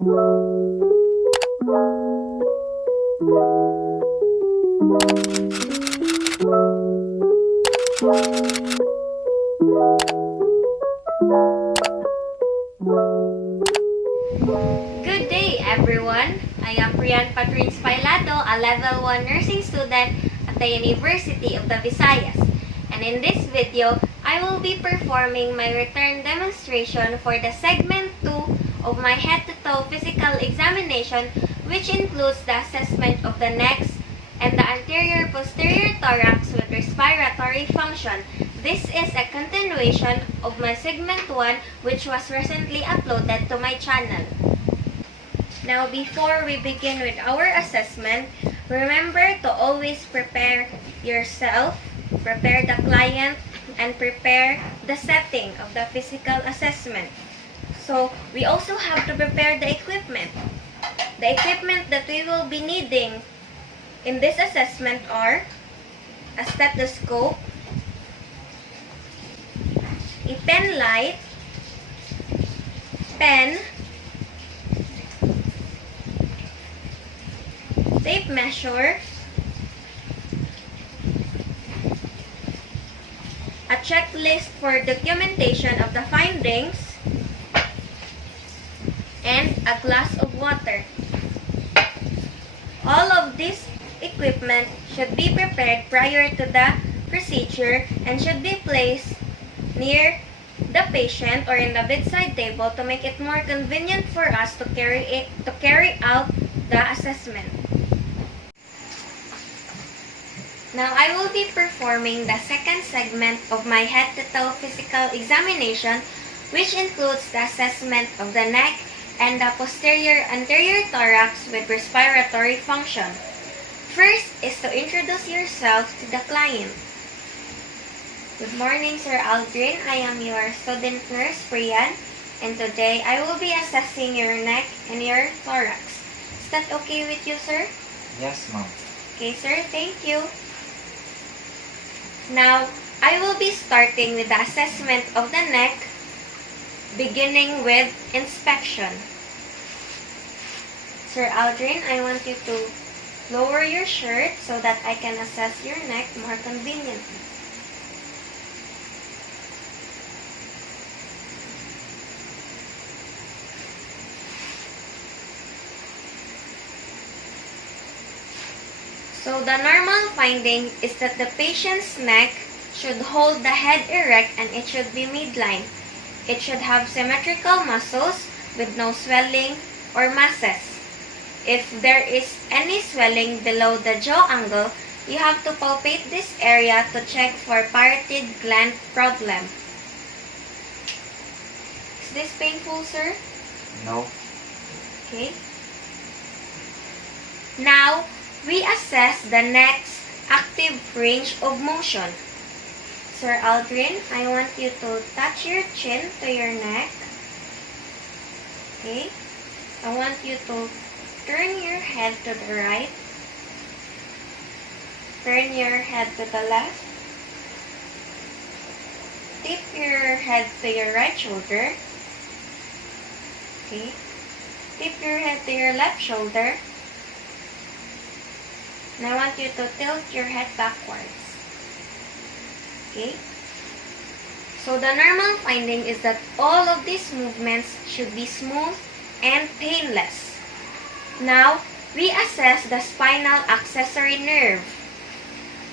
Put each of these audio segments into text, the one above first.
Good day, everyone. I am a Level 1 nursing student at the University of the Visayas. And in this video, I will be performing my return demonstration for the segment 2 of my head-to-toe physical examination, which includes the assessment of the neck and the anterior-posterior thorax with respiratory function. This is a continuation of my segment 1, which was recently uploaded to my channel. Now, before we begin with our assessment, remember to always prepare yourself, prepare the client, and prepare the setting of the physical assessment. So, we also have to prepare the equipment. The equipment that we will be needing in this assessment are a stethoscope, a pen light, pen, tape measure, a checklist for documentation of the findings, and a glass of water. All of this equipment should be prepared prior to the procedure and should be placed near the patient or in the bedside table to make it more convenient for us to carry out the assessment. Now, I will be performing the second segment of my head-to-toe physical examination, which includes the assessment of the neck and the posterior-anterior thorax with respiratory function. First is to introduce yourself to the client. Good morning, Sir Aldrin. I am your student nurse, Priyan, and today I will be assessing your neck and your thorax. Is that okay with you, sir? Yes, ma'am. Okay, sir. Thank you. Now, I will be starting with the assessment of the neck, beginning with inspection. Sir Aldrin, I want you to lower your shirt so that I can assess your neck more conveniently. So, the normal finding is that the patient's neck should hold the head erect and it should be midline. It should have symmetrical muscles with no swelling or masses. If there is any swelling below the jaw angle, you have to palpate this area to check for parotid gland problem. Is this painful, sir? No. Okay. Now, we assess the neck's active range of motion. Sir Aldrin, I want you to touch your chin to your neck. Okay. I want you to turn your head to the right. Turn your head to the left. Tip your head to your right shoulder. Okay. Tip your head to your left shoulder. And I want you to tilt your head backwards. Okay? So the normal finding is that all of these movements should be smooth and painless. Now, we assess the spinal accessory nerve.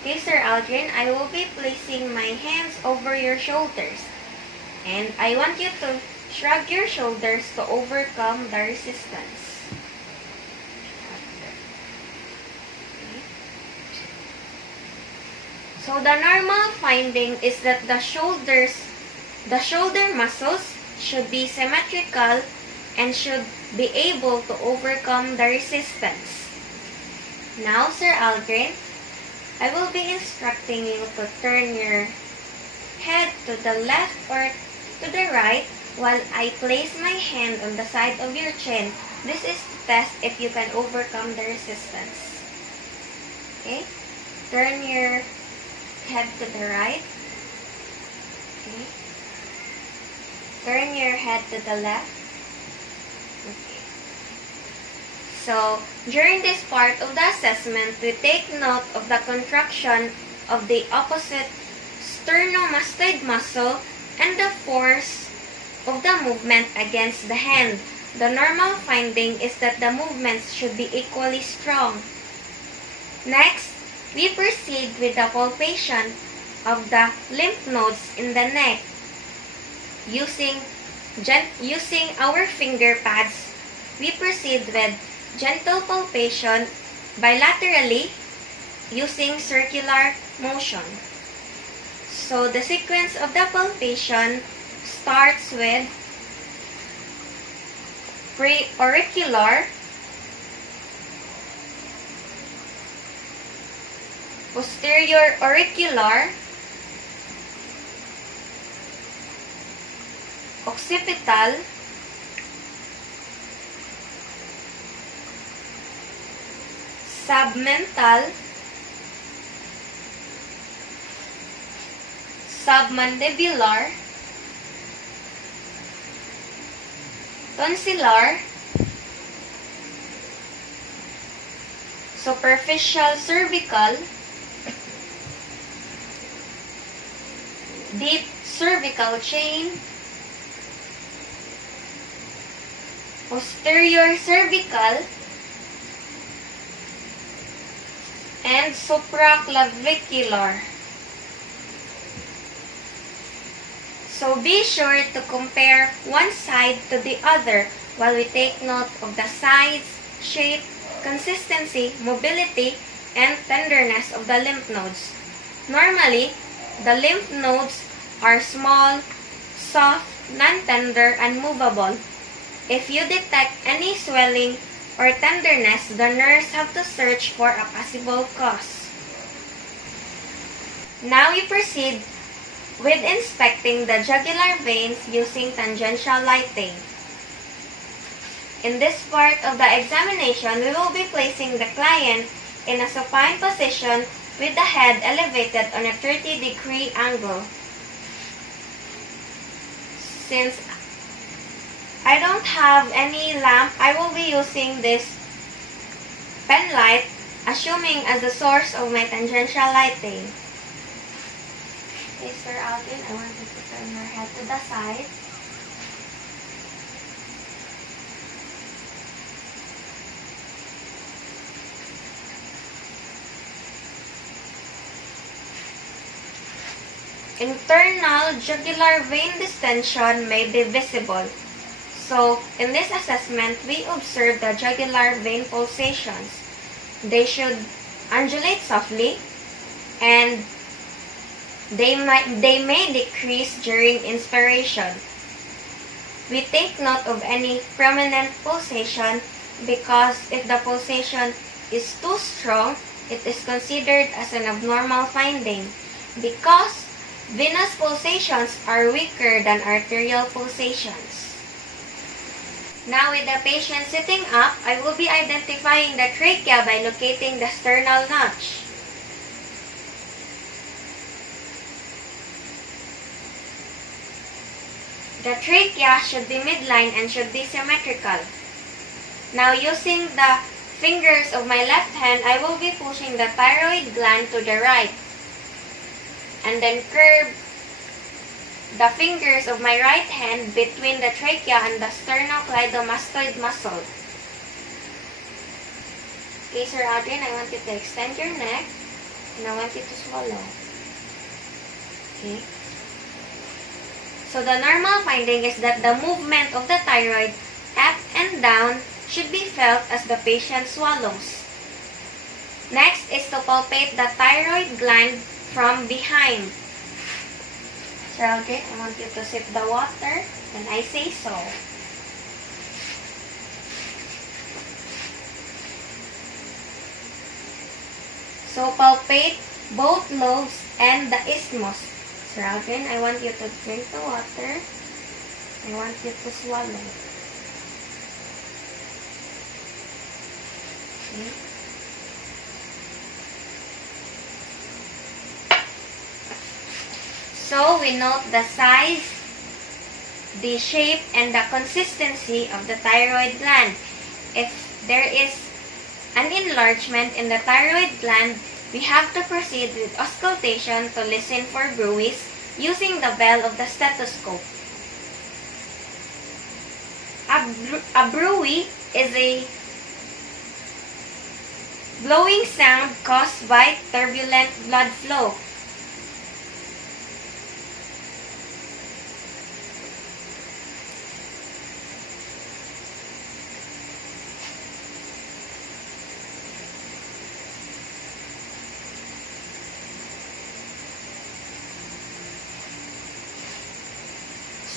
Okay, Sir Aldrin, I will be placing my hands over your shoulders. And I want you to shrug your shoulders to overcome the resistance. So the normal finding is that the shoulder muscles should be symmetrical and should be able to overcome the resistance. Now, Sir Aldrin, I will be instructing you to turn your head to the left or to the right while I place my hand on the side of your chin. This is to test if you can overcome the resistance. Okay? Turn your head to the right. Okay. Turn your head to the left. Okay. So, during this part of the assessment, we take note of the contraction of the opposite sternomastoid muscle and the force of the movement against the hand. The normal finding is that the movements should be equally strong. Next, we proceed with the palpation of the lymph nodes in the neck. Using our finger pads, we proceed with gentle palpation bilaterally using circular motion. So the sequence of the palpation starts with pre-auricular, posterior auricular, occipital, submental, submandibular, tonsillar, superficial cervical, deep cervical chain, posterior cervical, and supraclavicular. So be sure to compare one side to the other while we take note of the size, shape, consistency, mobility, and tenderness of the lymph nodes. Normally, the lymph nodes are small, soft, non-tender, and movable. If you detect any swelling or tenderness, the nurse have to search for a possible cause. Now we proceed with inspecting the jugular veins using tangential lighting. In this part of the examination, we will be placing the client in a supine position with the head elevated on a 30-degree angle. Since I don't have any lamp, I will be using this pen light, assuming as the source of my tangential lighting. Okay, Sir Alvin, I want you to turn your head to the side. Internal jugular vein distension may be visible. So, in this assessment, we observe the jugular vein pulsations. They should undulate softly, and they may decrease during inspiration. We take note of any prominent pulsation because if the pulsation is too strong, it is considered as an abnormal finding because venous pulsations are weaker than arterial pulsations. Now with the patient sitting up, I will be identifying the trachea by locating the sternal notch. The trachea should be midline and should be symmetrical. Now using the fingers of my left hand, I will be pushing the thyroid gland to the right. And then curve the fingers of my right hand between the trachea and the sternocleidomastoid muscle. Okay, Sir Adrian, I want you to extend your neck and I want you to swallow. Okay. So the normal finding is that the movement of the thyroid up and down should be felt as the patient swallows. Next is to palpate the thyroid gland from behind. Okay, I want you to sip the water when I say so. So palpate both lobes and the isthmus. Sir Alvin, I want you to drink the water. I want you to swallow. Okay. So, we note the size, the shape, and the consistency of the thyroid gland. if there is an enlargement in the thyroid gland, we have to proceed with auscultation to listen for bruits using the bell of the stethoscope. A bruit is a blowing sound caused by turbulent blood flow.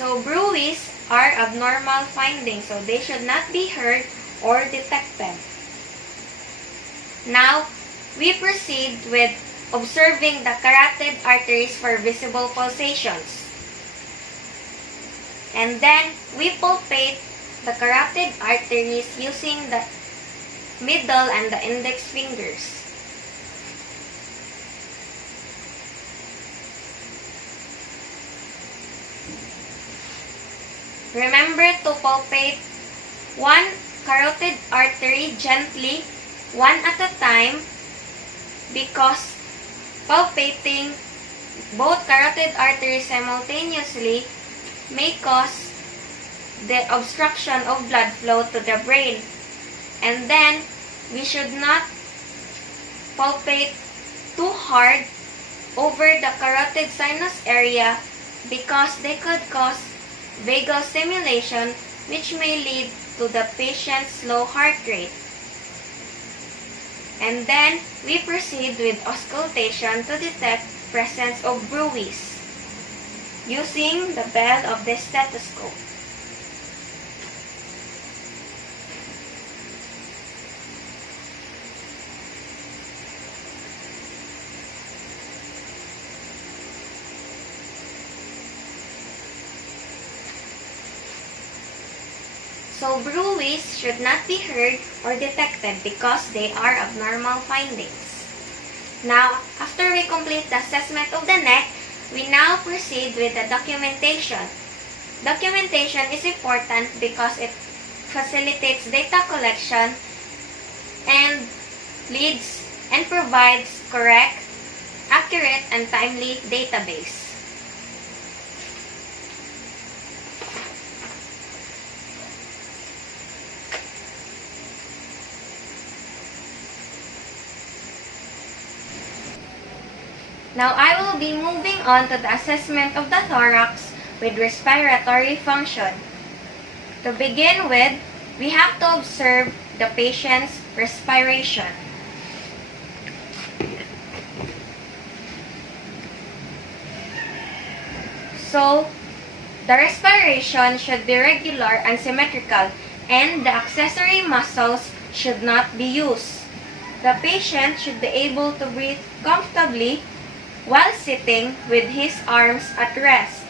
So bruits are abnormal findings, so they should not be heard or detected. Now, we proceed with observing the carotid arteries for visible pulsations. And then, we palpate the carotid arteries using the middle and the index fingers. Remember to palpate one carotid artery gently, one at a time, because palpating both carotid arteries simultaneously may cause the obstruction of blood flow to the brain. And then, we should not palpate too hard over the carotid sinus area because they could cause vagal stimulation, which may lead to the patient's low heart rate. And then, we proceed with auscultation to detect presence of bruits using the bell of the stethoscope. So, bruits should not be heard or detected because they are abnormal findings. Now, after we complete the assessment of the neck, we now proceed with the documentation. Documentation is important because it facilitates data collection and leads and provides correct, accurate, and timely database. Now, I will be moving on to the assessment of the thorax with respiratory function. To begin with, we have to observe the patient's respiration. So, the respiration should be regular and symmetrical, and the accessory muscles should not be used. The patient should be able to breathe comfortably while sitting with his arms at rest.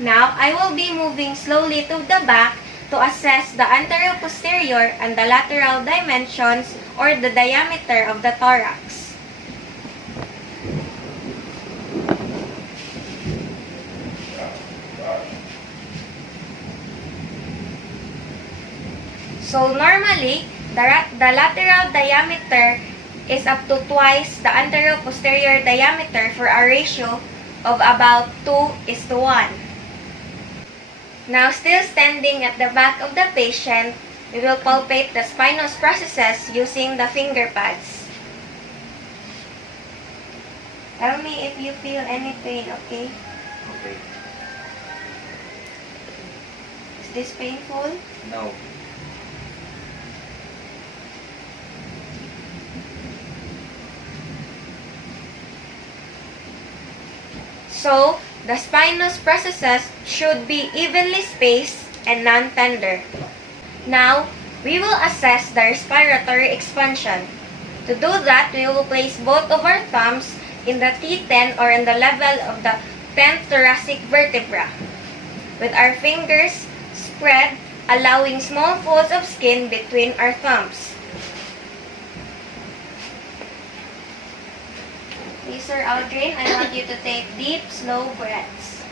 Now, I will be moving slowly to the back to assess the anterior-posterior and the lateral dimensions or the diameter of the thorax. So, normally, the lateral diameter is up to twice the anterior-posterior diameter for a ratio of about 2:1. Now, still standing at the back of the patient, we will palpate the spinous processes using the finger pads. Tell me if you feel any pain, okay? Okay. Is this painful? No. So, the spinous processes should be evenly spaced and non-tender. Now, we will assess the respiratory expansion. To do that, we will place both of our thumbs in the T10 or in the level of the 10th thoracic vertebra, with our fingers spread, allowing small folds of skin between our thumbs. Okay, Sir Aldrin, I want you to take deep, slow breaths.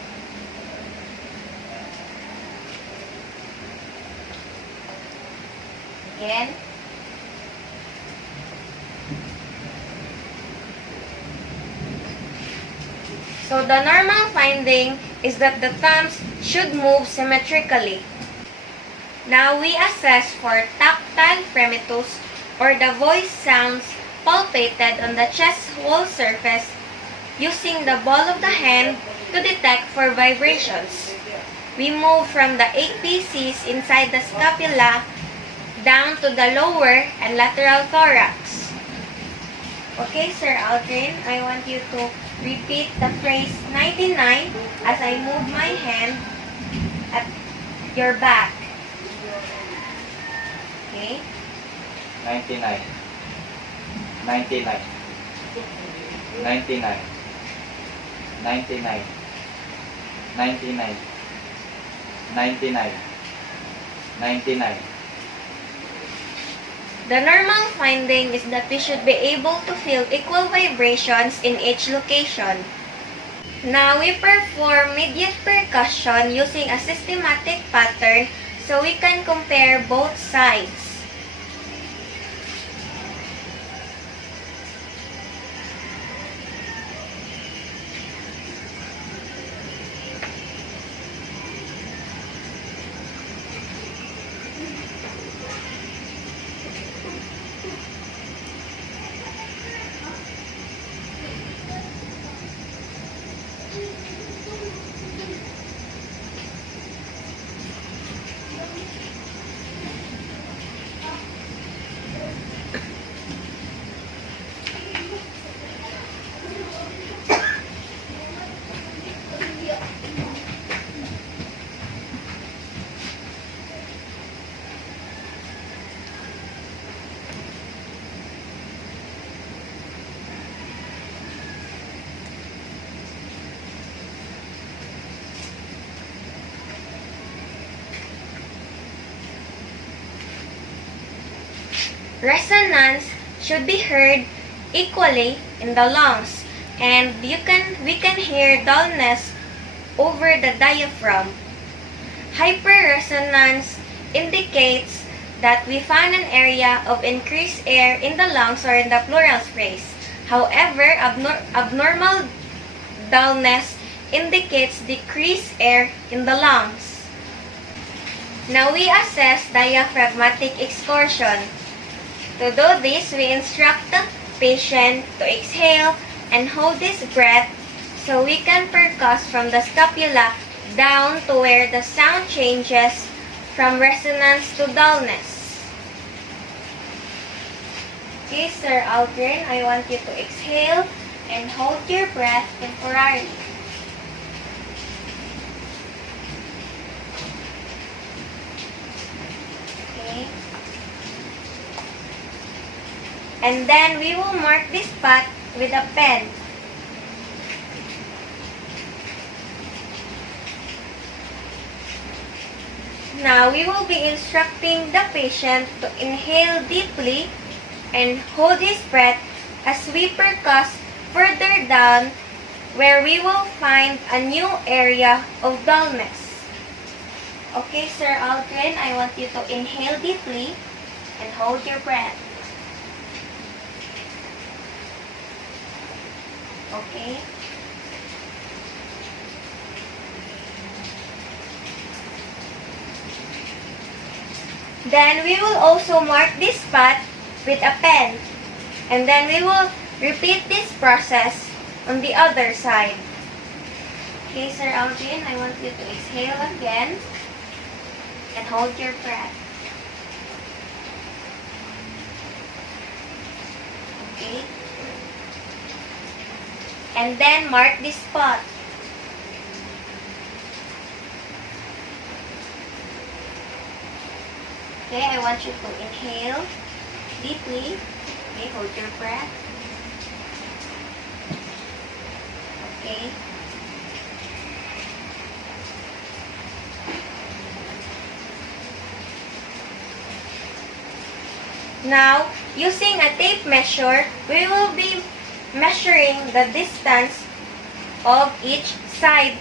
Again. So the normal finding is that the thumbs should move symmetrically. Now we assess for tactile parameters or the voice sounds palpated on the chest wall surface using the ball of the hand to detect for vibrations. We move from the APCs inside the scapula down to the lower and lateral thorax. Okay, Sir Aldrin, I want you to repeat the phrase 99 as I move my hand at your back. Okay? 99. 99. 99. 99. 99. 99. 99. The normal finding is that we should be able to feel equal vibrations in each location. Now we perform immediate percussion using a systematic pattern so we can compare both sides. Resonance should be heard equally in the lungs, and we can hear dullness over the diaphragm. Hyperresonance indicates that we found an area of increased air in the lungs or in the pleural space. However, abnormal dullness indicates decreased air in the lungs. Now we assess diaphragmatic excursion. To do this, we instruct the patient to exhale and hold his breath so we can percuss from the scapula down to where the sound changes from resonance to dullness. Okay, Sir Aldrin, I want you to exhale and hold your breath temporarily. Okay. And then we will mark this spot with a pen. Now we will be instructing the patient to inhale deeply and hold his breath as we percuss further down where we will find a new area of dullness. Okay, Sir Aldrin, I want you to inhale deeply and hold your breath. Okay. Then we will also mark this spot with a pen. And then we will repeat this process on the other side. Okay, Sir Aldrin, I want you to exhale again and hold your breath. Okay. And then mark this spot. Okay, I want you to inhale deeply. Okay, hold your breath. Okay. Now, using a tape measure, we will be measuring the distance of each side.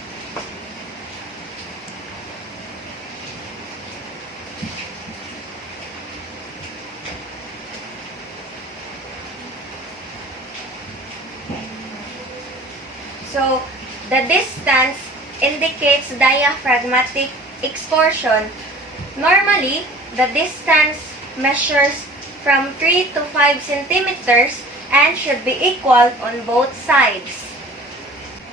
So, the distance indicates diaphragmatic excursion. Normally, the distance measures from 3 to 5 centimeters and should be equal on both sides.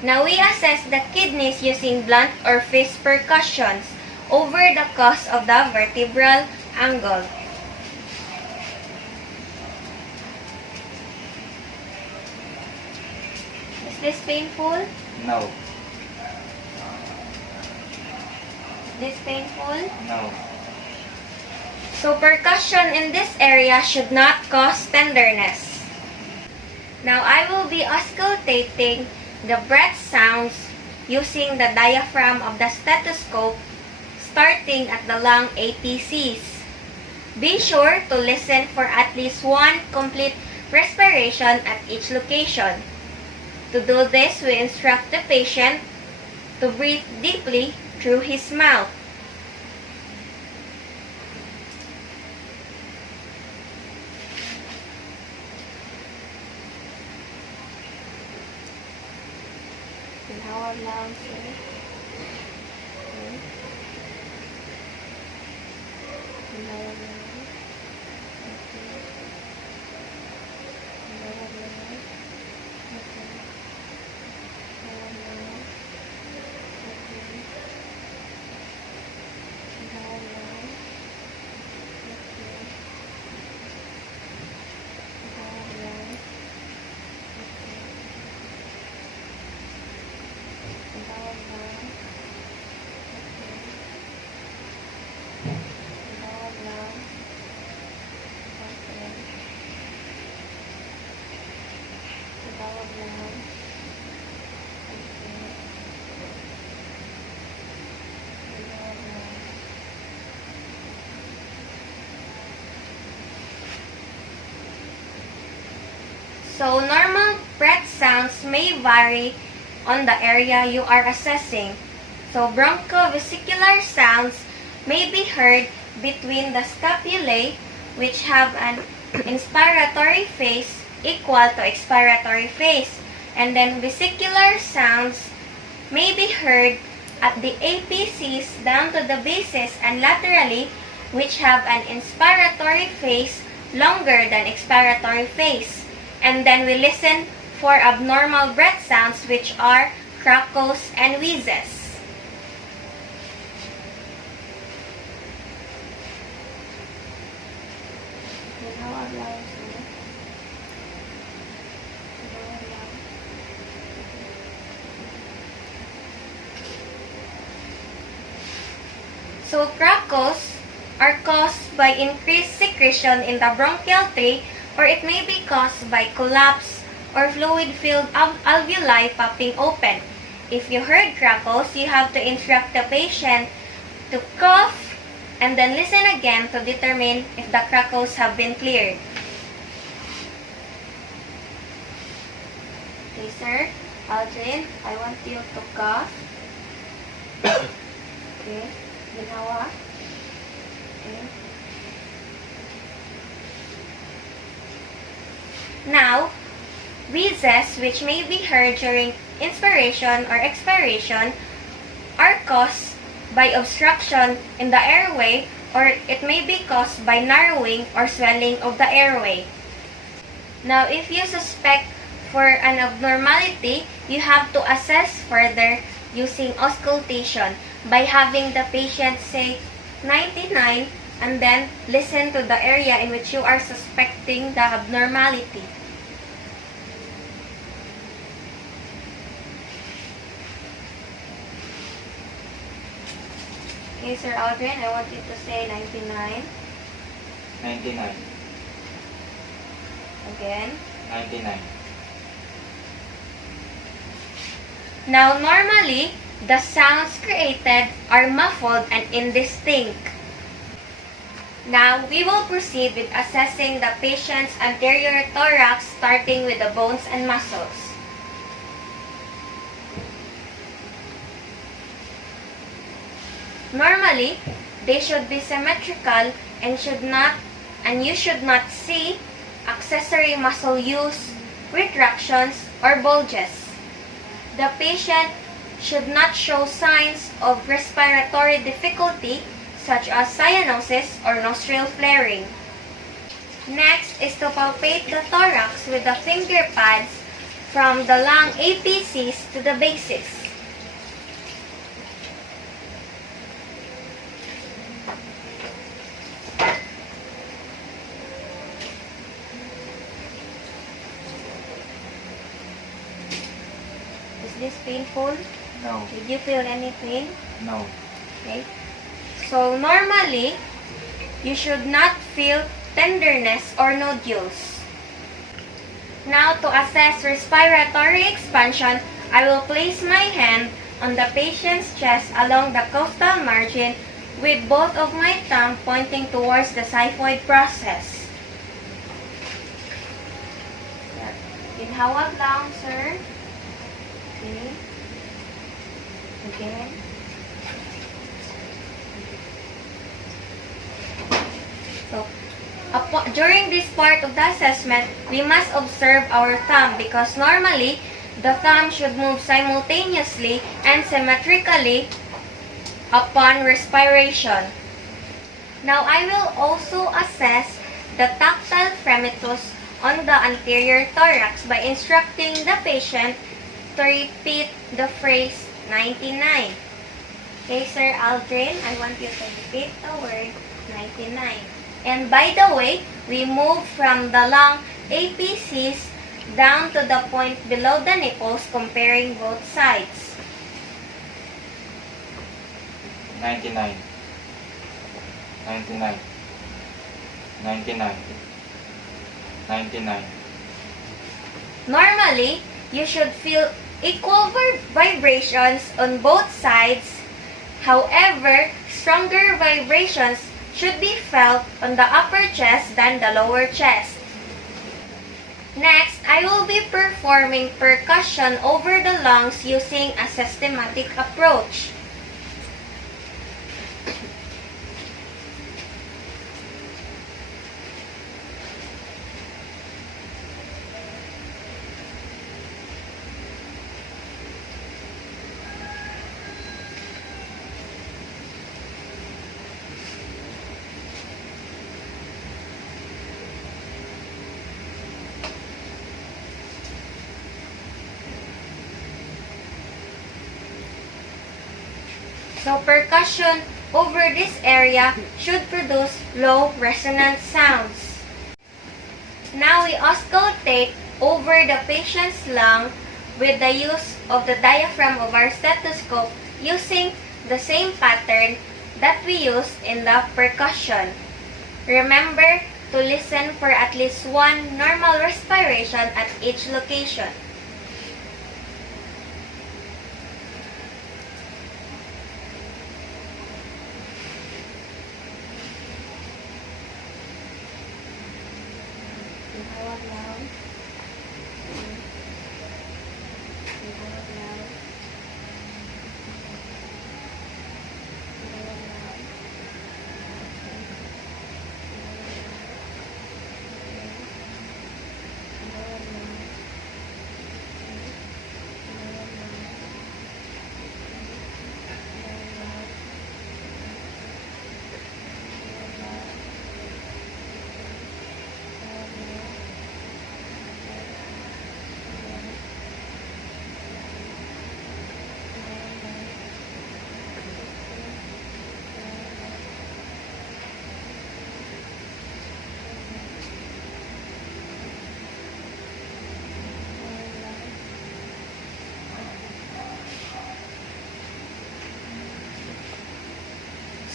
Now, we assess the kidneys using blunt or fist percussions over the cause of the vertebral angle. Is this painful? No. Is this painful? No. So, percussion in this area should not cause tenderness. Now, I will be auscultating the breath sounds using the diaphragm of the stethoscope starting at the lung APCs. Be sure to listen for at least one complete respiration at each location. To do this, we instruct the patient to breathe deeply through his mouth. Inhale lang, sir. Okay. Inhale lang. Okay. Inhale lang. Okay. Inhale lang. Okay. Inhale lang. Okay. Inhale lang. So, normal breath sounds may vary on the area you are assessing. So, bronchovesicular sounds may be heard between the scapulae, which have an inspiratory phase equal to expiratory phase. And then, vesicular sounds may be heard at the APCs down to the bases and laterally, which have an inspiratory phase longer than expiratory phase. And then we listen for abnormal breath sounds, which are crackles and wheezes. So, crackles are caused by increased secretion in the bronchial tree, or it may be caused by collapse or fluid-filled alveoli popping open. If you heard crackles, you have to instruct the patient to cough and then listen again to determine if the crackles have been cleared. Okay, sir. Aldrin, I want you to cough. Okay. Ginawa. Okay. Now, wheezes, which may be heard during inspiration or expiration, are caused by obstruction in the airway, or it may be caused by narrowing or swelling of the airway. Now, if you suspect for an abnormality, you have to assess further using auscultation by having the patient say 99 and then listen to the area in which you are suspecting the abnormality. Okay, Sir Aldrin, I want you to say 99. 99. Again. 99. Now, normally, the sounds created are muffled and indistinct. Now, we will proceed with assessing the patient's anterior thorax, starting with the bones and muscles. Normally, they should be symmetrical and you should not see accessory muscle use, retractions, or bulges. The patient should not show signs of respiratory difficulty such as cyanosis or nostril flaring. Next is to palpate the thorax with the finger pads from the lung apices to the bases. Is this painful? No. Did you feel any pain? No. Okay. So normally, you should not feel tenderness or nodules. Now to assess respiratory expansion, I will place my hand on the patient's chest along the costal margin with both of my thumb pointing towards the xiphoid process. Inhawag lang, sir. Okay. Again. So, during this part of the assessment, we must observe our thumb because normally, the thumb should move simultaneously and symmetrically upon respiration. Now, I will also assess the tactile parameters on the anterior thorax by instructing the patient to repeat the phrase 99. Okay, Sir Aldrin, I want you to repeat the word 99. And by the way, we move from the lung apices down to the point below the nipples, comparing both sides. 99. 99. 99. 99. Normally, you should feel equal vibrations on both sides. However, stronger vibrations should be felt on the upper chest than the lower chest. Next, I will be performing percussion over the lungs using a systematic approach. So, percussion over this area should produce low resonant sounds. Now, we auscultate over the patient's lung with the use of the diaphragm of our stethoscope using the same pattern that we used in the percussion. Remember to listen for at least one normal respiration at each location.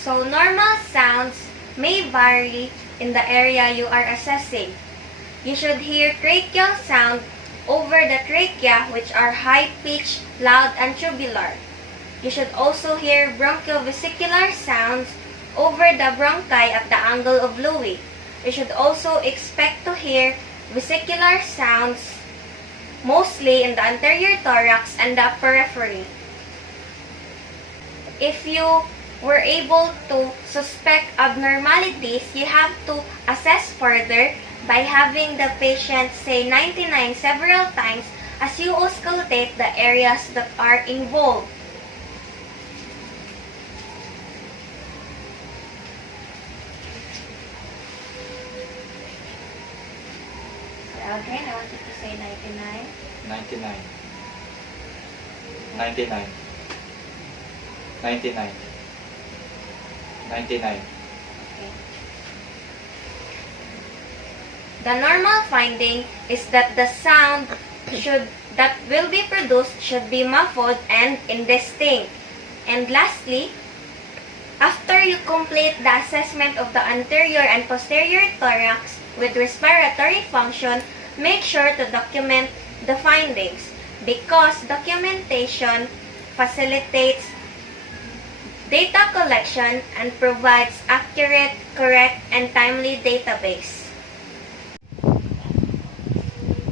So, normal sounds may vary in the area you are assessing. You should hear tracheal sound over the trachea, which are high-pitched, loud, and tubular. You should also hear bronchiovesicular sounds over the bronchi at the angle of Louis. You should also expect to hear vesicular sounds mostly in the anterior thorax and the periphery. If you were able to suspect abnormalities, you have to assess further by having the patient say 99 several times as you auscultate the areas that are involved. Again, I want you to say 99. 99. 99. 99. 99. Okay. The normal finding is that the sound that will be produced should be muffled and indistinct. And lastly, after you complete the assessment of the anterior and posterior thorax with respiratory function, make sure to document the findings because documentation facilitates data collection and provides accurate, correct, and timely database.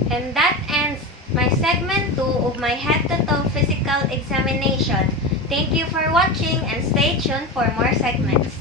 And that ends my segment 2 of my head-to-toe physical examination. Thank you for watching and stay tuned for more segments.